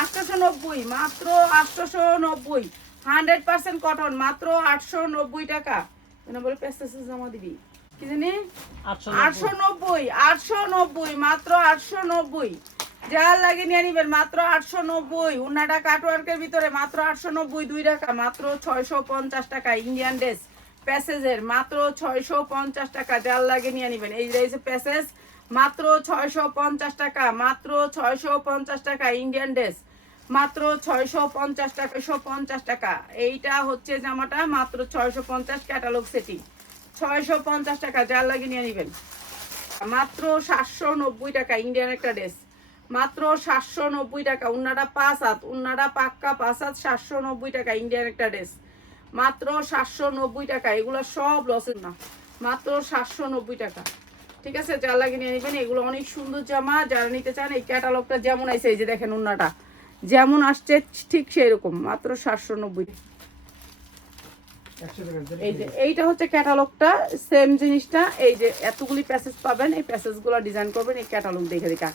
890, মাত্র 890, 100% কটন, মাত্র 890 টাকা। বলে পেস্টেস জমা দিবি কি জানি 890, 890, মাত্র 890। যার লাগে নিয়ে নিবেন মাত্র 890। উন্নাটা কাটওয়ার্কের ভিতরে মাত্র 890, 2 টাকা, মাত্র 650 টাকা। ইন্ডিয়ান ড্রেস প্যাসেজের মাত্র 650 টাকা। যার লাগে নিয়ে নিবেন। এই যে প্যাসেজ মাত্র 650 টাকা, মাত্র 650 টাকা। ইন্ডিয়ান ড্রেস মাত্র 650 টাকা, 650 টাকা। এইটা হচ্ছে জামাটা মাত্র 650, ক্যাটালগ সেটিং 650 টাকা। যার লাগে নিয়ে নিবেন মাত্র 790 টাকা। ইন্ডিয়ান একটা ড্রেস মাত্র 790 টাকা। উন্নাটা 5 হাত, উন্নাটা পাক্কা 5 হাত, 790 টাকা। ইন্ডিয়ান একটা ড্রেস মাত্র 790 টাকা। এগুলো সব লসের না, মাত্র 790 টাকা। ঠিক আছে, যার লাগে নিয়ে নেবেন। এগুলো অনেক সুন্দর জামা, যারা নিতে চান এই ক্যাটালগটা যেমন আছে, এই যে দেখেন উন্নাটা যেমন আসছে ঠিক সেই রকম, মাত্র 790। এই যে এইটা হচ্ছে ক্যাটালগটা, সেম জিনিসটা। এই যে এতগুলি প্যাসেজ পাবেন, এই প্যাসেজগুলো ডিজাইন করবেন এই ক্যাটালগ দেখে দেখে,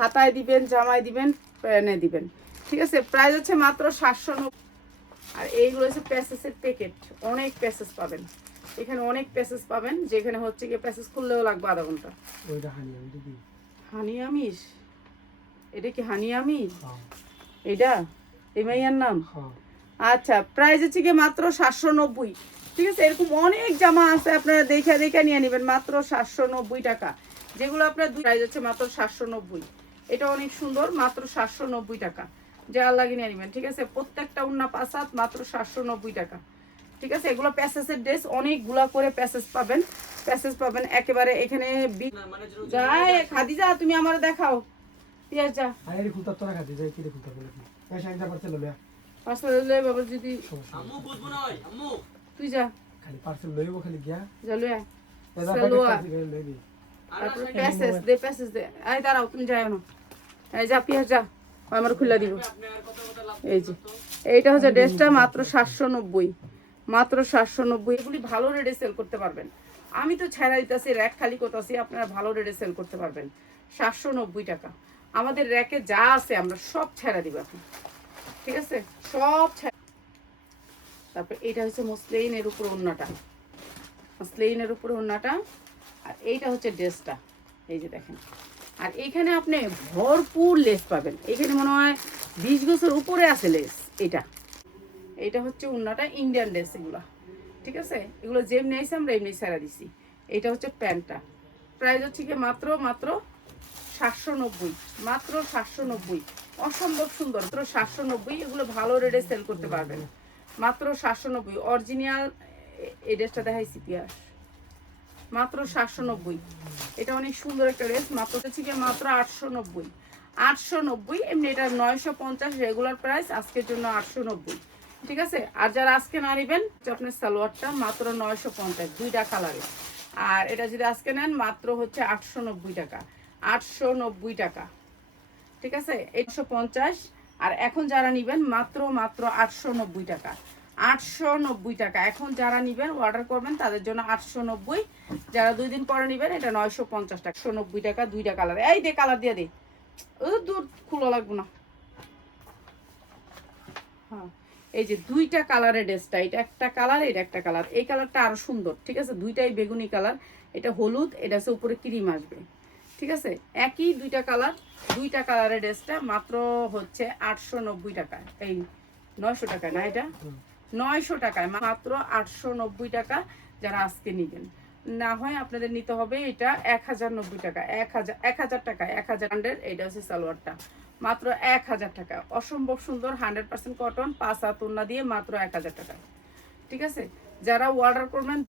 হাতায় দিবেন, জামায় দিবেন, প্যানে দিবেন। ঠিক আছে, প্রাইস হচ্ছে মাত্র 790। আর এইগুলো হচ্ছে প্যাসেজের প্যাকেট, অনেক প্যাসেজ পাবেন এখানে, অনেক প্যাসেজ পাবেন। যেখানে হচ্ছে গিয়ে প্যাসেজ খুললেও লাগবে আধা ঘন্টা। হানি আমিষ, এটা কি হানি আমিষ? এটা এই মাইয়ার নাম? আচ্ছা, প্রাইস হচ্ছে গিয়ে মাত্র 790। ঠিক আছে, এরকম অনেক জামা আছে, আপনারা দেখে দেখে নিয়ে নেবেন মাত্র 790 টাকা। যেগুলো আপনার প্রাইস হচ্ছে মাত্র 790। এটা অনেক সুন্দর, মাত্র 790 টাকা। যা লাগে নিয়ে নেবেন। ঠিক আছে, প্রত্যেকটা উন্না 5 হাত, মাত্র 790 টাকা। ঠিক আছে, এগুলো প্যাসেজের ড্রেস, অনেকগুলা করে প্যাসেজ পাবেন, প্যাসেজ পাবেন একেবারে এখানে। যাই খাদিজা, তুমি আমার দেখাও পিয়াজ যা আরে খুলতা তোরা খাদিজা কি রে খুলতা বলে কি পয়সা ইনটা পার্সেল লয়া, পার্সেল লয়ে বাবা যদি আম্মু বুঝবো না ভাই, আম্মু তুই যা খালি পার্সেল লইব, খালি গিয়া যা লয়া লইবি। তারপর প্যাসেজ দে, প্যাসেজ দে। আই দাঁড়াও, তুমি যাও না, এই যা পিয়াজ যা, আমার খুলে দিব। এই যে এইটা হচ্ছে ড্রেসটা, মাত্র 790, মাত্র 790। এগুলি ভালো রেটে সেল করতে পারবেন। আমি তো ছেড়া দিতেছি, র্যাক খালি করতেছি, আপনারা ভালো রেটে সেল করতে পারবেন। 790 টাকা। আমাদের র্যাকে যা আছে আমরা সব ছেড়া দিব এখন। ঠিক আছে, সব ছেড়া। তারপর এইটা হচ্ছে মসলিনের উপর ওড়নাটা, মসলিনের উপরে ওড়নাটা। আর এইটা হচ্ছে ড্রেসটা, এই যে দেখেন। আর এইখানে আপনি ভরপুর লেস পাবেন। এখানে মনে হয় 20 গজের উপরে আছে লেস। এইটা হচ্ছে ওড়নাটা, ইন্ডিয়ান ড্রেস এগুলা। ঠিক আছে, এগুলো যেমনি আইছে আমরা এমনি ছেড়া দিছি। এইটা হচ্ছে প্যান্টটা, প্রাইস হচ্ছে কি মাত্র 790, মাত্র 790। অসম্ভব সুন্দর, মাত্র 790। এগুলো ভালো রেটে সেল করতে পারবেন, মাত্র 790। অরিজিনাল এই ড্রেসটা দেখাইছি পিয়াস, মাত্র 790। এটা অনেক সুন্দর একটা ড্রেস, মাত্র হচ্ছে কি মাত্র 890, 890। এমনি এটা 950 রেগুলার প্রাইস, আজকের জন্য 890। ঠিক আছে, আর যারা আজকে না নেবেন, আপনার সালোয়ারটা মাত্র 950, 2টা কালারে। আর এটা যদি আজকে নেন মাত্র হচ্ছে 890 টাকা, 890 টাকা। ঠিক আছে, 150। আর এখন যারা নেবেন মাত্র 890 টাকা, 890 টাকা। এখন যারা নেবেন অর্ডার করবেন তাদের জন্য 890। যারা 2 দিন পরে নেবেন এটা 950 টাকা, 190 টাকা। 2টা কালার, এই দে কালার দিয়ে দে, ও দূর খোলা লাগবে না। হ্যাঁ, এই যে 2টা কালারের ড্রেসটা, এটা একটা কালার, এটা একটা কালার। এই কালারটা আরো সুন্দর। ঠিক আছে, 2টাই বেগুনি কালার, এটা হলুদ, এটা হচ্ছে উপরে ক্রিম আসবে। ঠিক আছে, একই 2টা কালার, 2টা কালারের ড্রেসটা মাত্র হচ্ছে 890 টাকা। এই 900 টাকা না, এটা 900 টাকায়, মাত্র 890 টাকা। যারা আজকে নেবেন, না হয় আপনাদের নিতে হবে এটা 1090 টাকা, 1000 টাকা, 1000। এটা হচ্ছে সালোয়ারটা, মাত্র 1000 টাকা। অসম্ভব সুন্দর, 100% কটন, 5 হাত ওড়না দিয়ে, মাত্র 1000 টাকা। ঠিক আছে, যারা অর্ডার করবেন